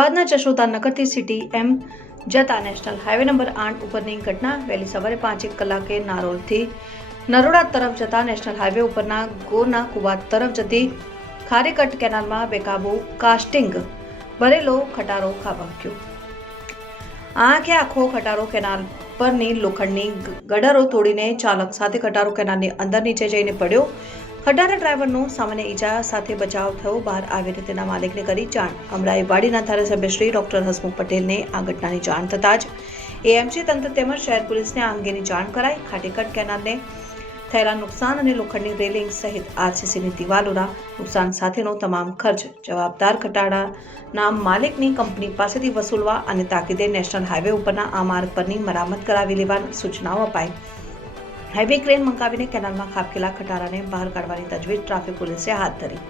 અમદાવાદના જશોદાનગરથી સિટી એમ જતા national highway number 8 ઉપરની ઘટના વહેલી સવારે 5 કલાકે નારોલથી નરોડા તરફ જતા નેશનલ હાઈવે ઉપરના ગોરના કુવા તરફ જતી ખારીકટ કેનાલમાં બેકાબુ કાસ્ટિંગ ભરેલો ખટારો ખાબક્યો। આંખે આખો ખટારો કેનાલ પરની લોખંડની ગડરો તોડીને ચાલક સાથે ખટારો કેનાલની અંદર નીચે જઈને પડ્યો। ખટારા ડ્રાઈવરનો સામાન્ય ઈજા સાથે બચાવ થયો। બહાર આવીને તેના માલિકને કરી જાણ। અમરાઈવાડીના ધારાસભ્ય શ્રી ડોક્ટર હસમુખ પટેલને આ ઘટનાની જાણ થતાં જ એએમસી તંત્ર તેમજ શહેર પોલીસને આ અંગેની જાણ કરાઈ। ખાટીકટ કેનાલને થયેલા નુકસાન અને લોખંડની રેલિંગ સહિત આરસીસીની દિવાલોના નુકસાન સાથેનો તમામ ખર્ચ જવાબદાર ખટારાના માલિકની કંપની પાસેથી વસૂલવા અને તાકીદે નેશનલ હાઈવે ઉપરના આ માર્ગ પરની મરામત કરાવી લેવાની સૂચનાઓ અપાઈ। હાઈવે ક્રેન મંગાવીને કેનાલમાં ખાબકેલા ખટારાને બહાર કાઢવાની તજવીજ ટ્રાફિક પોલીસે હાથ ધરી।